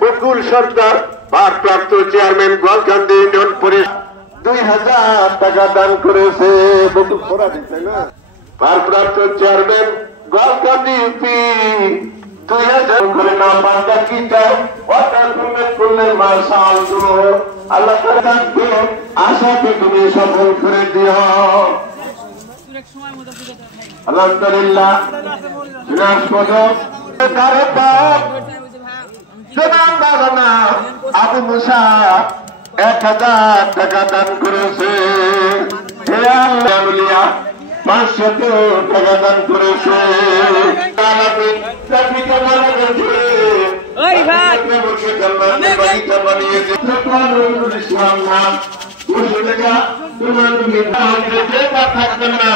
বকুল সরকার ভারপ্রাপ্ত chairman Goalkandi union পরিষদ 2000 টাকা দান করেছে। ভারপ্রাপ্ত চেয়ারম্যান গোয়ালকান্দি ইউপি 2000 করে না বান্দা কি চাও ওটা করলে মাশাআল্লাহ আল্লাহ তাআলাকে আশাকে তুমি সফল করে দিও। আলহামদুলিল্লাহ আবু মুসা 1000 টাকা দান করেছে। 500 টাকা দান করেছে। থাকবেন না